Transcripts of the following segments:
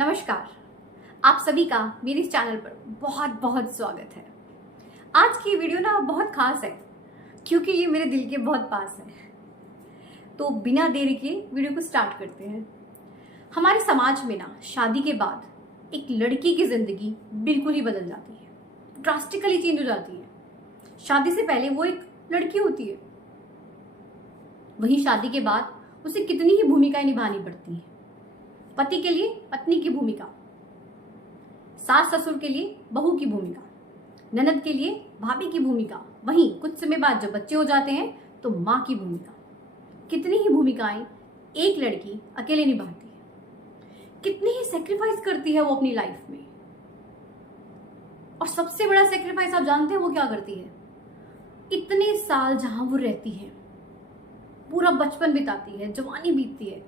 नमस्कार। आप सभी का मेरे इस चैनल पर बहुत बहुत स्वागत है। आज की वीडियो ना बहुत खास है क्योंकि ये मेरे दिल के बहुत पास है। तो बिना देरी के वीडियो को स्टार्ट करते हैं। हमारे समाज में ना शादी के बाद एक लड़की की जिंदगी बिल्कुल ही बदल जाती है, ड्रास्टिकली चेंज हो जाती है। शादी से पहले वो एक लड़की होती है, वहीं शादी के बाद उसे कितनी ही भूमिकाएं निभानी पड़ती है। पति के लिए पत्नी की भूमिका, सास ससुर के लिए बहू की भूमिका, ननद के लिए भाभी की भूमिका, वहीं कुछ समय बाद जब बच्चे हो जाते हैं तो माँ की भूमिका। कितनी ही भूमिकाएं एक लड़की अकेले निभाती है, कितनी ही सेक्रीफाइस करती है वो अपनी लाइफ में। और सबसे बड़ा सेक्रीफाइस आप जानते हैं वो क्या करती है? इतने साल जहां वो रहती है, पूरा बचपन बिताती है, जवानी बीतती है,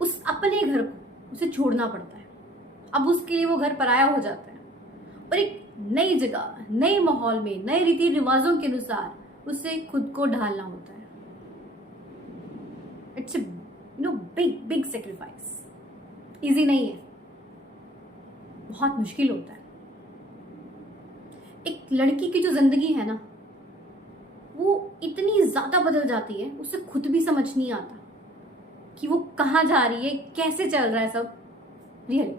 उस अपने घर को उसे छोड़ना पड़ता है। अब उसके लिए वो घर पराया हो जाता है और एक नई जगह, नए माहौल में, नए रीति रिवाजों के अनुसार उसे खुद को ढालना होता है। It's big big sacrifice. Easy नहीं है, बहुत मुश्किल होता है। एक लड़की की जो जिंदगी है ना, वो इतनी ज्यादा बदल जाती है, उसे खुद भी समझ नहीं आता कि वो कहाँ जा रही है, कैसे चल रहा है सब। रियली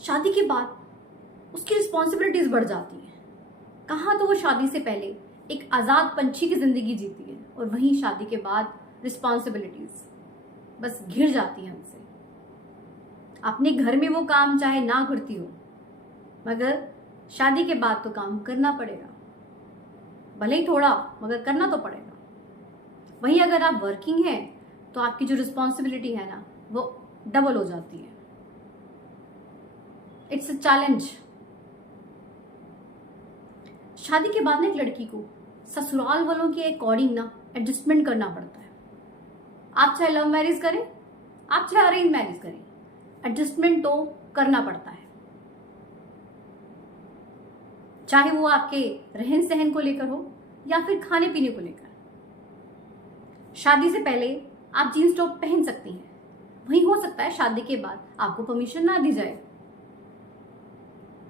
शादी के बाद उसकी रिस्पॉन्सिबिलिटीज बढ़ जाती हैं। कहाँ तो वो शादी से पहले एक आजाद पंछी की जिंदगी जीती है और वहीं शादी के बाद रिस्पॉन्सिबिलिटीज बस घिर जाती हैं उनसे। अपने घर में वो काम चाहे ना करती हो, मगर शादी के बाद तो काम करना पड़ेगा, भले ही थोड़ा, मगर करना तो पड़ेगा। वहीं अगर आप वर्किंग हैं तो आपकी जो रिस्पॉन्सिबिलिटी है ना, वो डबल हो जाती है। It's a challenge. शादी के बाद ना एक लड़की को ससुराल वालों के अकॉर्डिंग ना एडजस्टमेंट करना पड़ता है। आप चाहे लव मैरिज करें, आप चाहे अरेंज मैरिज करें, एडजस्टमेंट तो करना पड़ता है। चाहे वो आपके रहन सहन को लेकर हो या फिर खाने पीने को लेकर। शादी से पहले आप जीन्स टॉप पहन सकती हैं, वही हो सकता है शादी के बाद आपको परमिशन ना दी जाए।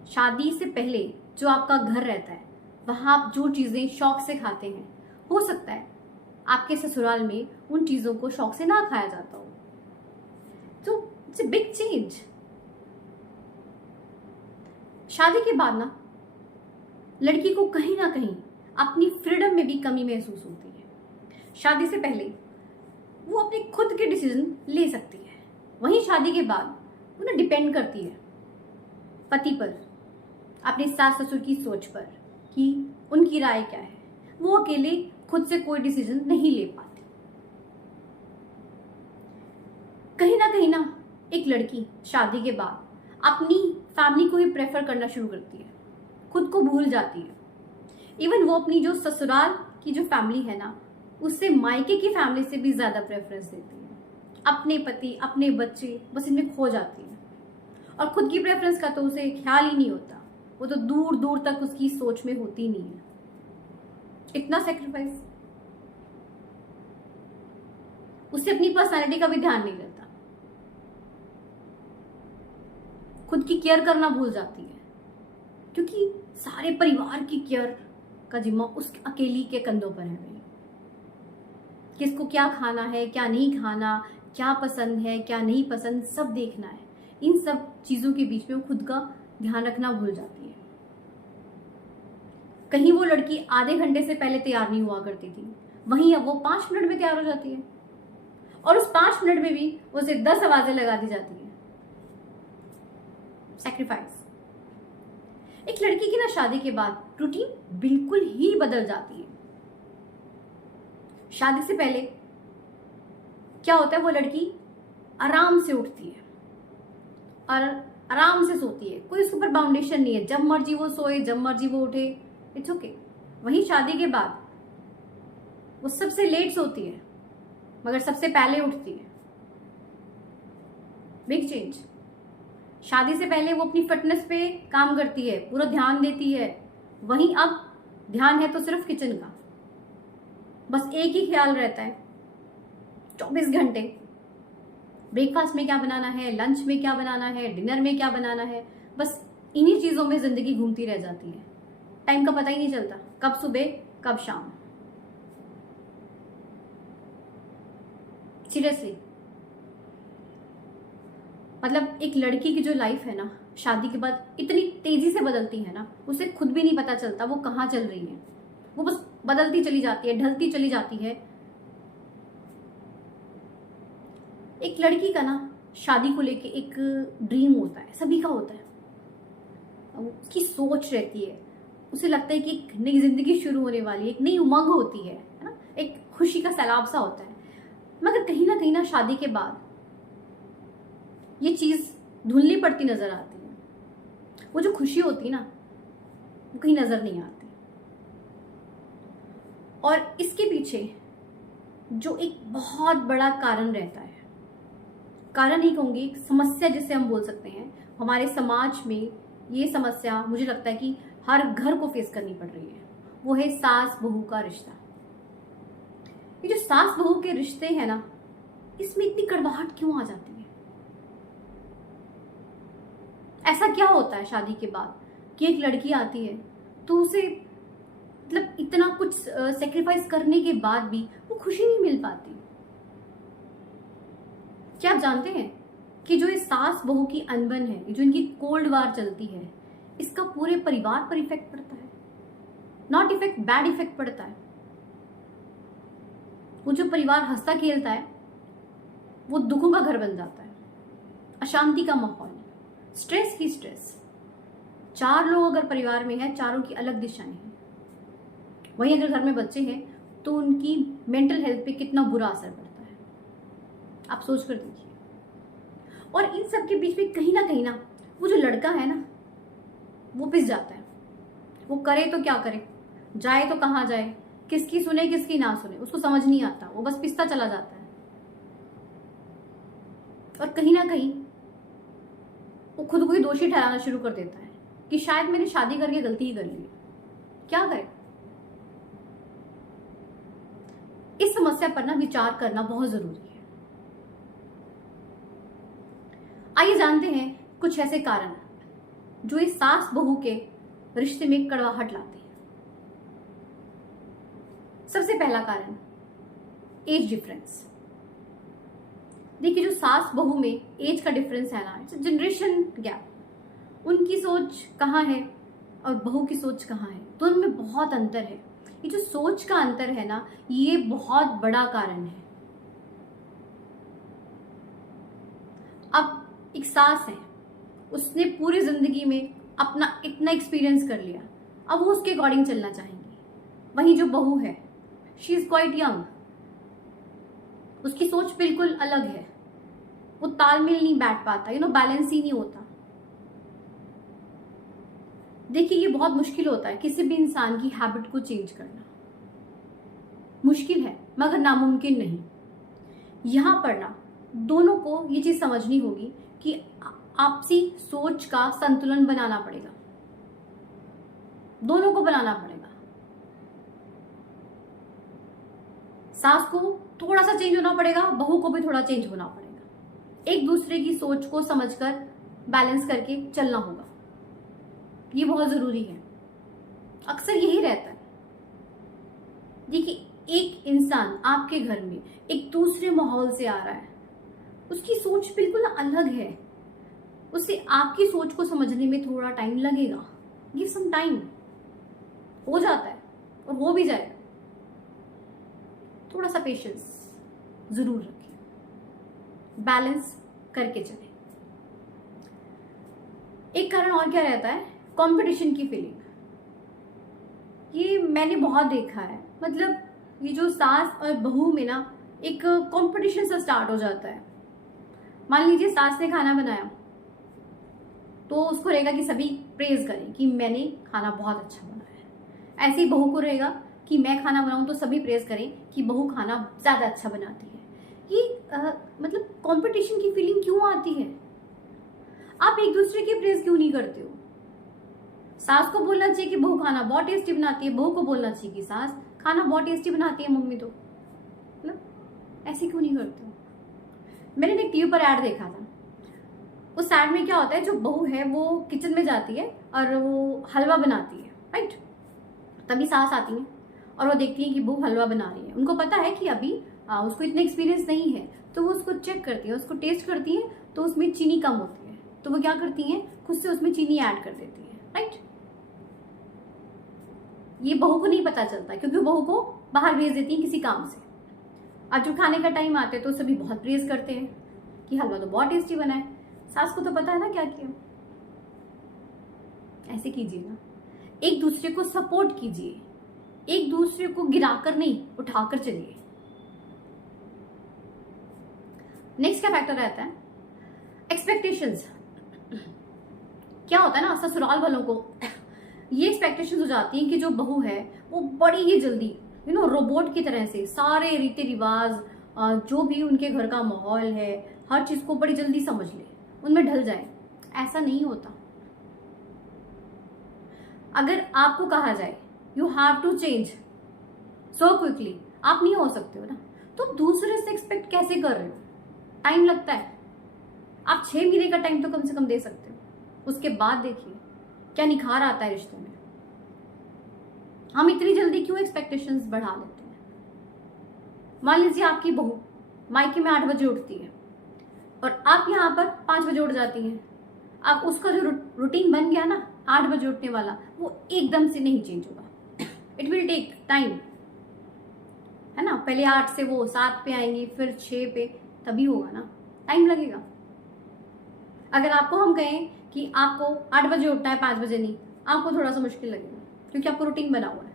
शादी से पहले जो आपका घर रहता है, वहां आप जो चीजें शौक से खाते हैं, हो सकता है आपके ससुराल में उन चीजों को शौक से ना खाया जाता हो। तो इट्स अ बिग चेंज। शादी के बाद ना लड़की को कहीं ना कहीं अपनी फ्रीडम में भी कमी महसूस होती है। शादी से पहले वो अपने खुद के डिसीजन ले सकती है, वहीं शादी के बाद वो ना डिपेंड करती है पति पर, अपने सास ससुर की सोच पर कि उनकी राय क्या है। वो अकेले खुद से कोई डिसीजन नहीं ले पाती। कहीं ना एक लड़की शादी के बाद अपनी फैमिली को ही प्रेफर करना शुरू करती है, खुद को भूल जाती है। इवन वो अपनी जो ससुराल की जो फैमिली है ना, उससे मायके की फैमिली से भी ज्यादा प्रेफरेंस देती है। अपने पति, अपने बच्चे, बस इनमें खो जाती है और खुद की प्रेफरेंस का तो उसे ख्याल ही नहीं होता। वो तो दूर दूर तक उसकी सोच में होती नहीं है। इतना सेक्रीफाइस। उसे अपनी पर्सनालिटी का भी ध्यान नहीं रहता, खुद की केयर करना भूल जाती है, क्योंकि सारे परिवार की केयर का जिम्मा उस अकेली के कंधों पर है। भाई, किसको क्या खाना है, क्या नहीं खाना, क्या पसंद है, क्या नहीं पसंद, सब देखना है। इन सब चीजों के बीच में वो खुद का ध्यान रखना भूल जाती है। कहीं वो लड़की आधे घंटे से पहले तैयार नहीं हुआ करती थी, वहीं अब वो 5 मिनट में तैयार हो जाती है और उस 5 मिनट में भी उसे 10 आवाजें लगा दी जाती है। सेक्रीफाइस। एक लड़की की ना शादी के बाद रूटीन बिल्कुल ही बदल जाती है। शादी से पहले क्या होता है, वो लड़की आराम से उठती है और आराम से सोती है, कोई उसके ऊपर बाउंडेशन नहीं है, जब मर्जी वो सोए, जब मर्जी वो उठे, इट्स ओके। वहीं शादी के बाद वो सबसे लेट सोती है मगर सबसे पहले उठती है। Big change. शादी से पहले वो अपनी फिटनेस पे काम करती है, पूरा ध्यान देती है, वहीं अब ध्यान है तो सिर्फ किचन का, बस एक ही ख्याल रहता है 24 घंटे ब्रेकफास्ट में क्या बनाना है, लंच में क्या बनाना है, डिनर में क्या बनाना है, बस इन्हीं चीज़ों में ज़िंदगी घूमती रह जाती है। टाइम का पता ही नहीं चलता, कब सुबह कब शाम। सीरियसली, मतलब एक लड़की की जो लाइफ है ना, शादी के बाद इतनी तेजी से बदलती है ना, उसे खुद भी नहीं पता चलता वो कहाँ चल रही है। वो बस बदलती चली जाती है, ढलती चली जाती है। एक लड़की का ना शादी को लेके एक ड्रीम होता है, सभी का होता है। उसकी सोच रहती है, उसे लगता है कि एक नई जिंदगी शुरू होने वाली है, एक नई उमंग होती है ना, एक खुशी का सैलाब सा होता है। मगर कहीं ना शादी के बाद ये चीज धुंधली पड़ती नजर आती है। वो जो खुशी होती है ना, वो कहीं नजर नहीं आती। और इसके पीछे जो एक बहुत बड़ा कारण रहता है, कारण ही कहूंगी, एक समस्या जिसे हम बोल सकते हैं, हमारे समाज में ये समस्या मुझे लगता है कि हर घर को फेस करनी पड़ रही है। वो है सास बहू का रिश्ता। ये जो सास बहू के रिश्ते हैं ना, इसमें इतनी कड़वाहट क्यों आ जाती है? ऐसा क्या होता है शादी के बाद कि एक लड़की आती है तो उसे मतलब इतना कुछ सेक्रीफाइस करने के बाद भी वो खुशी नहीं मिल पाती? क्या आप जानते हैं कि जो ये सास बहू की अनबन है, जो इनकी कोल्ड वार चलती है, इसका पूरे परिवार पर इफेक्ट पड़ता है। नॉट इफेक्ट, बैड इफेक्ट पड़ता है। वो जो परिवार हंसता खेलता है वो दुखों का घर बन जाता है, अशांति का माहौल, स्ट्रेस ही स्ट्रेस। 4 लोग अगर परिवार में हैं, चारों की अलग दिशाएं हैं। वहीं अगर घर में बच्चे हैं तो उनकी मेंटल हेल्थ पे कितना बुरा असर पड़ता है, आप सोच कर देखिए। और इन सब के बीच में कहीं ना वो जो लड़का है ना, वो पिस जाता है। वो करे तो क्या करे, जाए तो कहाँ जाए, किसकी सुने किसकी ना सुने, उसको समझ नहीं आता। वो बस पिसता चला जाता है। और कहीं ना कहीं वो खुद को ही दोषी ठहराना शुरू कर देता है कि शायद मैंने शादी करके गलती ही कर ली। क्या करे? इस समस्या पर ना विचार करना बहुत जरूरी है। आइए जानते हैं कुछ ऐसे कारण जो इस सास बहू के रिश्ते में कड़वाहट लाते हैं। सबसे पहला कारण, एज डिफरेंस। देखिए, जो सास बहू में एज का डिफरेंस है ना, इट्स जनरेशन गैप। उनकी सोच कहाँ है और बहू की सोच कहाँ है, दोनों में बहुत अंतर है। ये जो सोच का अंतर है ना, ये बहुत बड़ा कारण है। अब एक सास है, उसने पूरी जिंदगी में अपना इतना एक्सपीरियंस कर लिया, अब वो उसके अकॉर्डिंग चलना चाहेंगी। वहीं जो बहू है, शी इज क्वाइट यंग, उसकी सोच बिल्कुल अलग है। वो तालमेल नहीं बैठ पाता, बैलेंस ही नहीं होता। देखिए, ये बहुत मुश्किल होता है किसी भी इंसान की हैबिट को चेंज करना। मुश्किल है मगर नामुमकिन नहीं। यहां पर ना दोनों को ये चीज समझनी होगी कि आपसी सोच का संतुलन बनाना पड़ेगा, दोनों को बनाना पड़ेगा। सास को थोड़ा सा चेंज होना पड़ेगा, बहू को भी थोड़ा चेंज होना पड़ेगा। एक दूसरे की सोच को समझकर बैलेंस करके चलना होगा, ये बहुत जरूरी है। अक्सर यही रहता है। देखिए, एक इंसान आपके घर में एक दूसरे माहौल से आ रहा है, उसकी सोच बिल्कुल अलग है, उसे आपकी सोच को समझने में थोड़ा टाइम लगेगा। गिव सम टाइम, हो जाता है और हो भी जाएगा। थोड़ा सा पेशेंस जरूर रखिए, बैलेंस करके चले। एक कारण और क्या रहता है, कंपटीशन की फीलिंग। ये मैंने बहुत देखा है। मतलब ये जो सास और बहू में ना एक कंपटीशन सा स्टार्ट हो जाता है। मान लीजिए सास ने खाना बनाया तो उसको रहेगा कि सभी प्रेज करें कि मैंने खाना बहुत अच्छा बनाया है। ऐसे ही बहू को रहेगा कि मैं खाना बनाऊं तो सभी प्रेज करें कि बहू खाना ज्यादा अच्छा बनाती है। ये मतलब कंपटीशन की फीलिंग क्यों आती है? आप एक दूसरे की प्रेज क्यों नहीं करते हो? सास को बोलना चाहिए कि बहू खाना बहुत टेस्टी बनाती है, बहू को बोलना चाहिए कि सास खाना बहुत टेस्टी बनाती है मम्मी तो। मतलब ऐसे क्यों नहीं करते हो? मैंने एक टीवी पर ऐड देखा था। उस ऐड में क्या होता है, जो बहू है वो किचन में जाती है और वो हलवा बनाती है, राइट। तभी सास आती है और वो देखती है कि बहू हलवा बना रही है। उनको पता है कि अभी उसको इतना एक्सपीरियंस नहीं है, तो वो उसको चेक करती है, उसको टेस्ट करती है, तो उसमें चीनी कम होती है, तो वो क्या करती हैं, खुद से उसमें चीनी ऐड कर देती है, राइट। ये बहू को नहीं पता चलता क्योंकि बहू को बाहर भेज देती है किसी काम से। अब जब खाने का टाइम आते हैं तो सभी बहुत प्रेज करते हैं कि हलवा तो बहुत टेस्टी बना है। सास को तो पता है ना क्या किया। ऐसे कीजिए ना, एक दूसरे को सपोर्ट कीजिए, एक दूसरे को गिराकर नहीं उठाकर चलिए। नेक्स्ट क्या फैक्टर रहता है, एक्सपेक्टेशंस। क्या होता है ना, ससुराल वालों को ये एक्सपेक्टेशंस हो जाती हैं कि जो बहू है वो बड़ी ही जल्दी रोबोट की तरह से सारे रीति रिवाज, जो भी उनके घर का माहौल है, हर चीज को बड़ी जल्दी समझ ले, उनमें ढल जाए। ऐसा नहीं होता। अगर आपको कहा जाए you have to change so quickly, आप नहीं हो सकते हो ना, तो दूसरे से एक्सपेक्ट कैसे कर रहे हो। टाइम लगता है, आप 6 महीने का टाइम तो कम से कम दे सकते हो। उसके बाद देखिए क्या निखार आता है रिश्ते में। हम इतनी जल्दी क्यों एक्सपेक्टेशंस बढ़ा लेते हैं। मान लीजिए आपकी बहू मायके में 8 बजे उठती है और आप यहाँ पर 5 बजे उठ जाती हैं। अब उसका जो रूटीन बन गया ना 8 बजे उठने वाला, वो एकदम से नहीं चेंज होगा। इट विल टेक टाइम, है ना। पहले 8 से वो 7 पे आएंगी, फिर 6 पे, तभी होगा ना, टाइम लगेगा। अगर आपको हम कहें कि आपको 8 बजे उठना है, 5 बजे नहीं, आपको थोड़ा सा मुश्किल लगेगा क्योंकि आपको रूटीन बना हुआ है।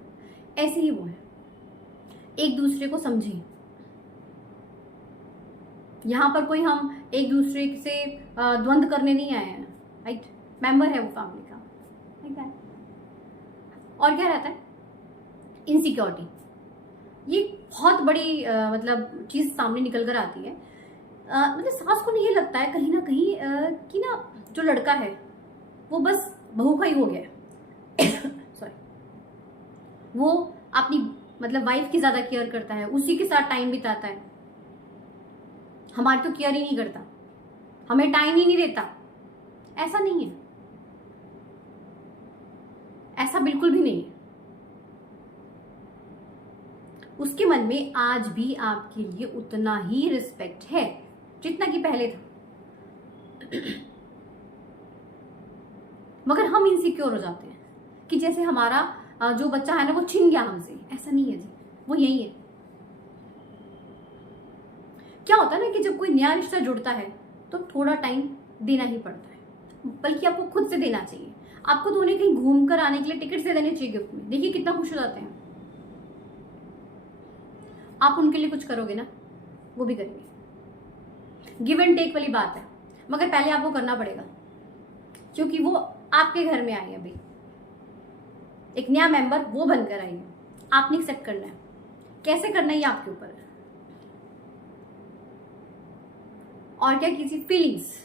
ऐसे ही वो है, एक दूसरे को समझें। यहां पर कोई हम एक दूसरे से द्वंद्व करने नहीं आए हैं, राइट। मेंबर है वो फैमिली का, लाइक दैट। और क्या रहता है, इनसिक्योरिटी। ये बहुत बड़ी मतलब चीज सामने निकल कर आती है। मतलब सास को नहीं लगता है कहीं ना कहीं कि ना जो लड़का है वो बस बहू का ही हो गया है। सॉरी, वो अपनी मतलब वाइफ की ज्यादा केयर करता है, उसी के साथ टाइम बिताता है। हमारी तो केयर ही नहीं करता, हमें टाइम ही नहीं देता। ऐसा नहीं है, ऐसा बिल्कुल भी नहीं है। उसके मन में आज भी आपके लिए उतना ही रिस्पेक्ट है जितना कि पहले था। मगर हम इनसिक्योर हो जाते हैं कि जैसे हमारा जो बच्चा है ना वो छिन गया हमसे। ऐसा नहीं है जी, वो यही है। क्या होता है ना कि जब कोई नया रिश्ता जुड़ता है तो थोड़ा टाइम देना ही पड़ता है, बल्कि आपको खुद से देना चाहिए। आपको तो उन्हें कहीं घूम कर आने के लिए टिकट से देने चाहिए गिफ्ट में। देखिए कितना खुश हो जाते हैं। आप उनके लिए कुछ करोगे ना, वो भी करेंगे। गिव एंड टेक वाली बात है, मगर पहले आपको करना पड़ेगा क्योंकि वो आपके घर में आई है। अभी एक नया मेंबर वो बनकर आई है, आपने एक्सेप्ट करना है। कैसे करना है ये आपके ऊपर है। और क्या कीजिए, फीलिंग्स।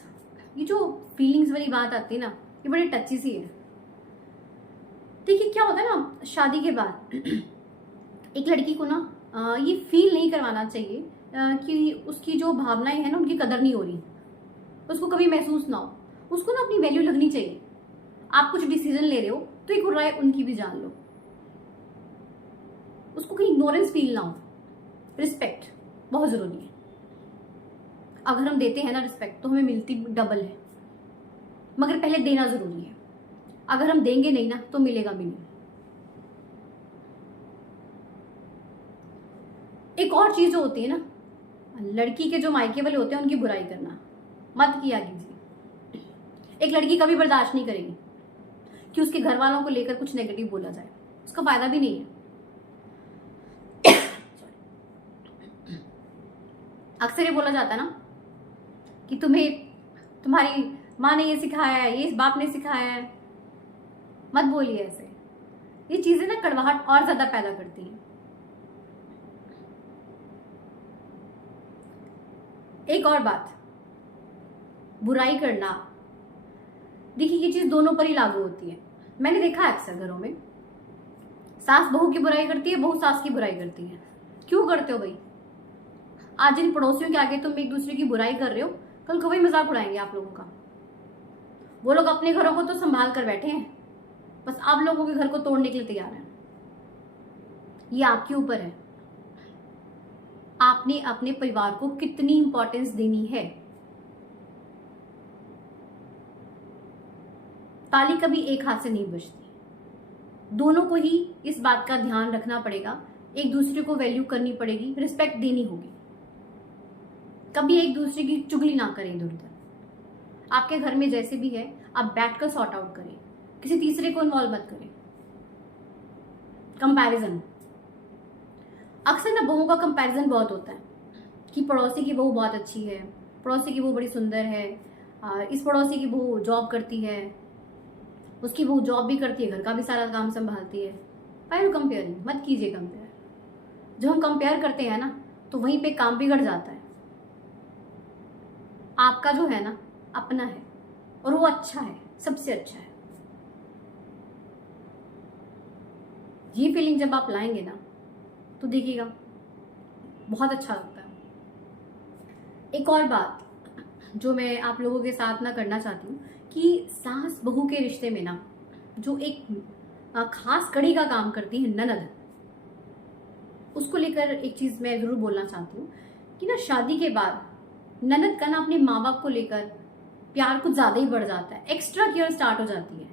ये जो फीलिंग्स वाली बात आती है ना, ये बड़ी टची सी है। देखिए क्या होता है ना, शादी के बाद एक लड़की को ना ये फील नहीं करवाना चाहिए कि उसकी जो भावनाएं हैं ना उनकी कदर नहीं हो रही, उसको कभी महसूस ना हो। उसको ना अपनी वैल्यू लगनी चाहिए। आप कुछ डिसीजन ले रहे हो तो एक राय उनकी भी जान लो, उसको कहीं इग्नोरेंस फील ना हो। रिस्पेक्ट बहुत जरूरी है। अगर हम देते हैं ना रिस्पेक्ट तो हमें मिलती डबल है, मगर पहले देना जरूरी है। अगर हम देंगे नहीं ना तो मिलेगा भी नहीं। एक और चीज जो होती है ना, लड़की के जो मायके वाले होते हैं उनकी बुराई करना मत किया कीजिए। एक लड़की कभी बर्दाश्त नहीं करेगी कि उसके घर वालों को लेकर कुछ नेगेटिव बोला जाए, उसका फायदा भी नहीं है। अक्सर ये बोला जाता है ना कि तुम्हारी माँ ने ये सिखाया है, ये इस बाप ने सिखाया है। मत बोलिए ऐसे, ये चीजें ना कड़वाहट और ज्यादा पैदा करती हैं। एक और बात, बुराई करना। देखिए ये चीज दोनों पर ही लागू होती है। मैंने देखा है अक्सर घरों में सास बहू की बुराई करती है, बहू सास की बुराई करती है। क्यों करते हो भाई? आज इन पड़ोसियों के आगे तुम एक दूसरे की बुराई कर रहे हो, कल को वही मजाक उड़ाएंगे आप लोगों का। वो लोग अपने घरों को तो संभाल कर बैठे हैं, बस आप लोगों के घर को तोड़ने के लिए तैयार हैं। ये आपके ऊपर है, आपने अपने परिवार को कितनी इंपॉर्टेंस देनी है। ताली कभी एक हाथ से नहीं बजती, दोनों को ही इस बात का ध्यान रखना पड़ेगा, एक दूसरे को वैल्यू करनी पड़ेगी, रिस्पेक्ट देनी होगी। कभी एक दूसरे की चुगली ना करें इधर उधर। आपके घर में जैसे भी है आप बैठकर सॉर्ट आउट करें, किसी तीसरे को इन्वॉल्व मत करें। कंपैरिजन, अक्सर ना बहुओं का कंपैरिजन बहुत होता है कि पड़ोसी की बहू बहुत अच्छी है, पड़ोसी की बहू बड़ी सुंदर है, इस पड़ोसी की बहू जॉब करती है, उसकी बहू जॉब भी करती है, घर का भी सारा काम संभालती है। Why you comparing? मत कीजिए कंपेयर। जब हम कंपेयर करते हैं ना तो वहीं पे काम बिगड़ जाता है। आपका जो है ना अपना है और वो अच्छा है, सबसे अच्छा है। ये फीलिंग जब आप लाएंगे ना तो देखिएगा बहुत अच्छा लगता है। एक और बात जो मैं आप लोगों के साथ ना करना चाहती हूँ कि सास बहू के रिश्ते में ना जो एक खास कड़ी का काम करती है ननद, उसको लेकर एक चीज मैं जरूर बोलना चाहती हूँ कि ना शादी के बाद ननद का ना अपने माँ बाप को लेकर प्यार कुछ ज्यादा ही बढ़ जाता है, एक्स्ट्रा केयर स्टार्ट हो जाती है।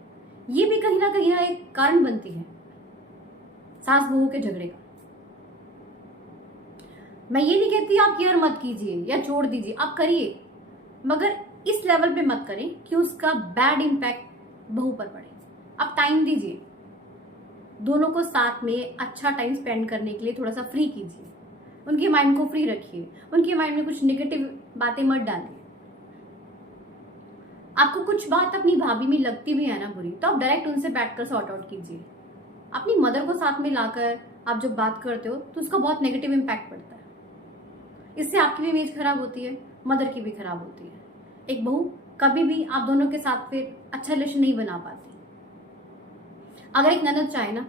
ये भी कहीं ना एक कारण बनती है सास बहू के झगड़े का। मैं ये नहीं कहती आप केयर मत कीजिए या छोड़ दीजिए, आप करिए, मगर इस लेवल पे मत करें कि उसका बैड इम्पैक्ट बहू पर पड़े। आप टाइम दीजिए, दोनों को साथ में अच्छा टाइम स्पेंड करने के लिए थोड़ा सा फ्री कीजिए, उनके माइंड को फ्री रखिए, उनके माइंड में कुछ नेगेटिव बातें मत डालिए। आपको कुछ बात अपनी भाभी में लगती भी है ना बुरी, तो आप डायरेक्ट उनसे बैठकर सॉर्ट आउट कीजिए। अपनी मदर को साथ में लाकर आप जब बात करते हो तो उसका बहुत नेगेटिव इम्पैक्ट पड़ता है। इससे आपकी भी इमेज खराब होती है, मदर की भी खराब होती है। एक बहू कभी भी आप दोनों के साथ फिर अच्छा रिलेशन नहीं बना पाती। अगर एक ननद चाहे ना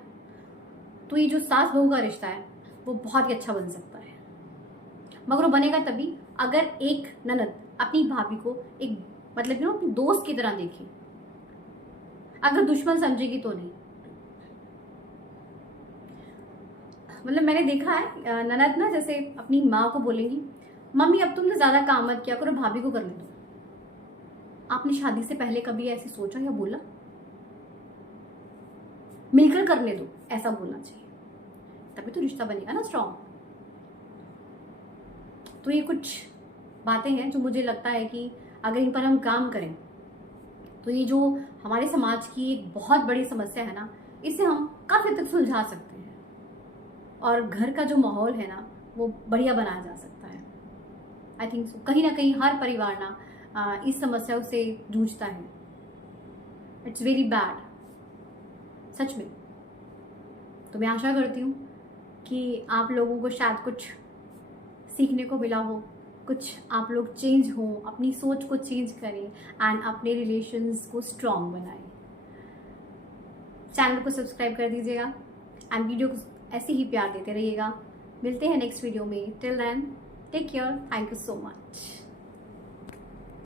तो ये जो सास बहू का रिश्ता है वो बहुत ही अच्छा बन सकता है, मगर वो बनेगा तभी अगर एक ननद अपनी भाभी को एक मतलब अपनी दोस्त की तरह देखे। अगर दुश्मन समझेगी तो नहीं। मतलब मैंने देखा है ननद ना जैसे अपनी माँ को बोलेंगी, मम्मी अब तुमने ज्यादा काम मत किया करो, भाभी को करने दो। आपने शादी से पहले कभी ऐसे सोचा या बोला? मिलकर करने दो, ऐसा बोलना चाहिए, तभी तो रिश्ता बनेगा ना स्ट्रॉन्ग। तो ये कुछ बातें हैं जो मुझे लगता है कि अगर इन पर हम काम करें तो ये जो हमारे समाज की एक बहुत बड़ी समस्या है ना, इसे हम काफी हद तक सुलझा सकते हैं और घर का जो माहौल है ना वो बढ़िया बनाया जा सकता है। I think so. कहीं ना कहीं हर परिवार ना इस समस्या से जूझता है। इट्स वेरी बैड, सच में। तो मैं आशा करती हूँ कि आप लोगों को शायद कुछ सीखने को मिला हो, कुछ आप लोग चेंज हो, अपनी सोच को चेंज करें एंड अपने रिलेशंस को स्ट्रॉन्ग बनाएं। चैनल को सब्सक्राइब कर दीजिएगा एंड वीडियो को ऐसे ही प्यार देते रहिएगा। मिलते हैं नेक्स्ट वीडियो में। Till then take care, thank you so much.